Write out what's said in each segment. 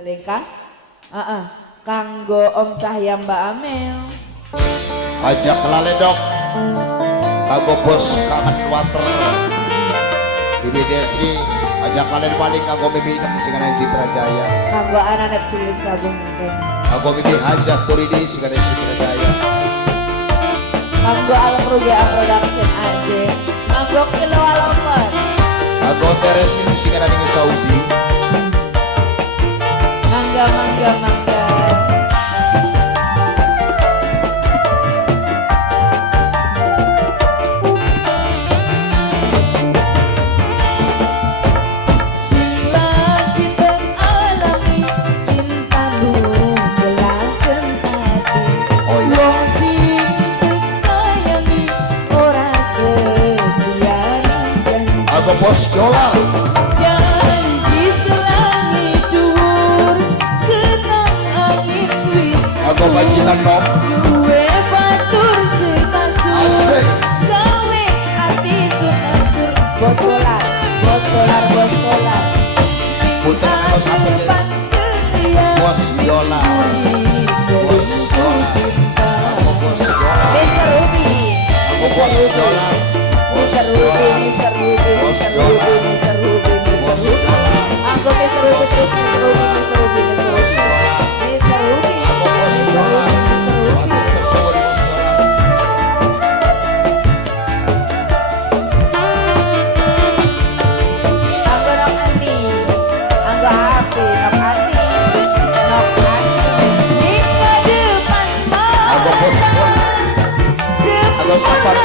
Selengkah? Kanggo Om Cahya Mbak Amel. Ajak kelalendok kanggo bos kangen water Bibi Desi. Ajak kalian balik kanggo Bibi Inem singanan Citra Jaya. Kanggo anak-anak Silis Kabung. Kanggo Bibi Hajat Turidi singanan Citra Jaya. Kanggo Alam Rugia Production aja. Kanggo Kilo Alopers. Kanggo Teresin singanan ini Saudi. Mangga. Bos dolar janji selangi dhuwur kenang angin wis aku bacikan nom duwe batur sekasur asik gawe ati sunancur bos dolar puter atau sampai bos dolar aku bos dolar Mr. Ruby aku bos dolar Mr. Ruby aku Mr. Ruby terus Mr. Ruby aku bos dolar waktu kesewon bos dolar Anggo Nok Ani Anggo Api Nok Ani Minggu depan aku bos dolar aku sabar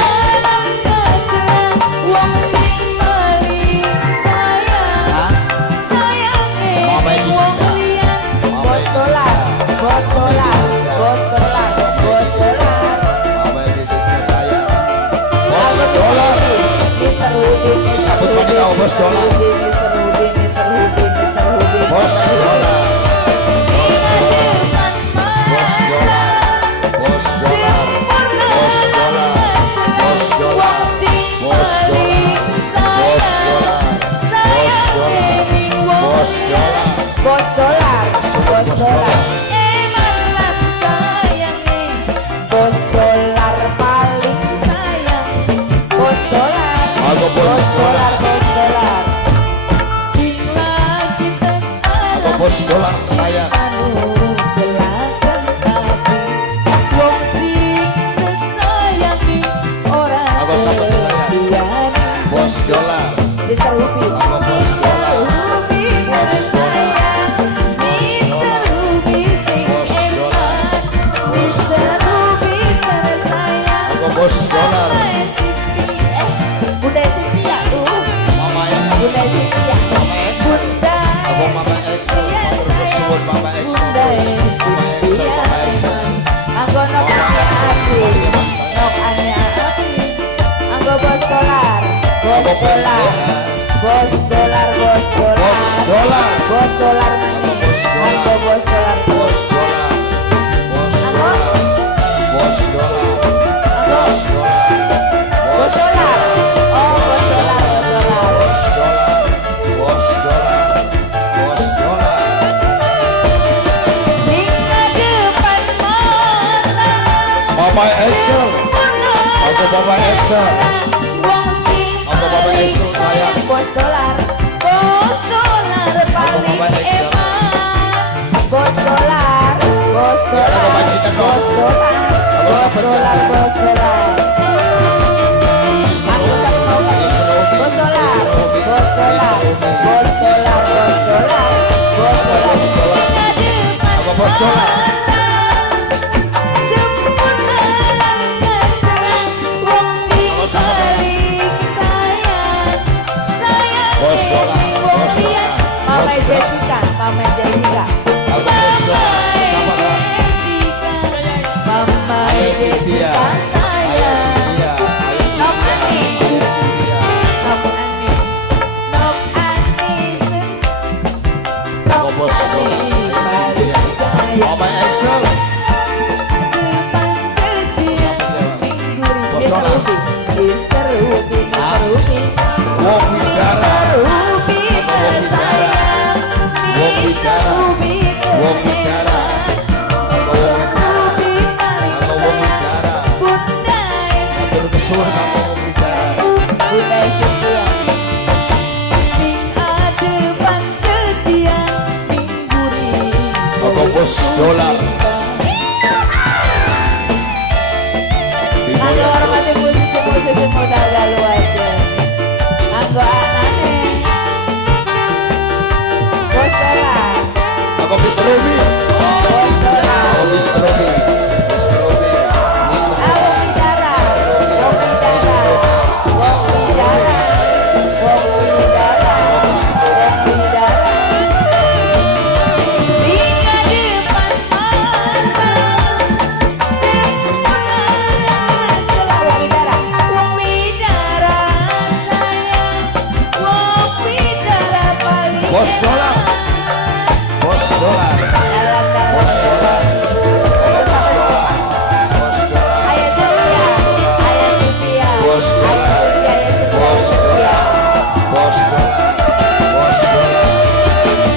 wong sing paling sayang sayange wong liyan bos dolar Mama yang didiknya saya bos dolar Mr. Ruby sabut padi kau bos dolar Mr. Ruby bos dolar bos dolar eman sayange bos dolar paling sayang bos dolar aku bos dolar sing lagi tek aku bos dolar saya anu belakan tapi wong sing tek sayangi ora aku sampai saya bos dolar Mr. Ruby aku bos dolar bos dolar Bunda Cynthia mama yang Bunda Cynthia mama Excel Bunda aku mama Excel matur kesuwun mama Excel mama Excel Anggo Nok Ani Api Anggo bos dolar mani Anggo bos dolar bos dolar bos dolar bos dolar bos dolar oh bos dolar bos dolar bos dolar bos dolar Minggu depan mata mama Excel aku mama Excel wong sing aku mama Excel sayang bos dolar paling Mama Excel. eman bos dolar aku bacikan nom bos dolar aku tak mau bos dolar aku bos dolar bos dolar Mama Jessica aku bos dolar sama kan Mama ayo Cynthia ayo Cynthia ayo Cynthia aku bos dolar ayo Cynthia mama Excel bos dolar wong bidara wong bidara wong bidara, kanggo wong bidara, kanggo wong bidara. Matur kesuwun kanggo wong bidara. Bunda setia ning adepan setia ning buri Kanggo bos dolar. Kanggo hormati musisi modal galu aja. Kanggo anane bos dolar. Kanggo Mr. Robi. Bos dolar. Kanggo Mr. Robi. Mr. Robi. Mr. Wong Robi. bidara. Wong bidara. Wong bidara. Wong bidara. Wong bidara. Hingga depan mata semua wong bidara. Wong bidara sayang. Wong bidara paling Bos dolar. Bos dolar. Bos dolar. Bos dolar. Bos dolar. Ayah setia. Ayah setia. Bos dolar. Ayah setia. Bos dolar. Bos dolar. Bos dolar.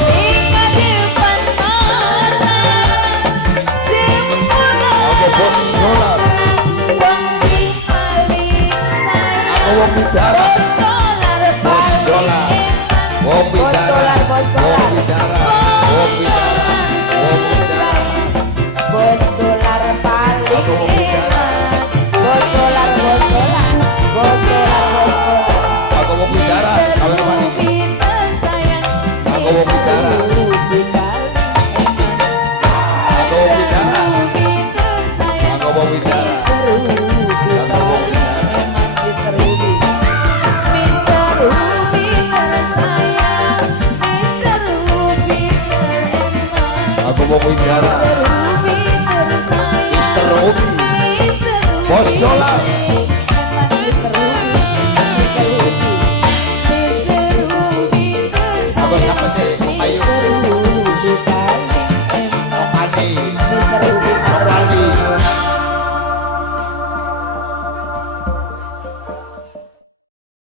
Hingga depan mata semua Kanggo bos dolar. wong sing paling sayang. Kanggo wong bidara. Bos dolar. Wong bidara. Wong bidara. Wong bidara. Wong bidara. Bos dolar paling Aku mau bidara. enak. Bos dolar, bos dolar, bos dolar, bos dolar. Kanggo wong bidara. Sawer mani. Pinter sayang, Aku mau bidara. lebih paling enak. Kanggo wong bidara. Pinter sayang, Kanggo wong bidara. seru, Kanggo wong bidara. emang Mr. Ruby. Mr. Ruby tersayang, Mr. Ruby terenak. Aku mau bidara. Ruby tersayang, Mr. Robi. Mr. Ruby. Bos dolar. Emang Mr. Ruby, Mr. Ruby, Mr. Ruby Aku tersayang. sampai sih.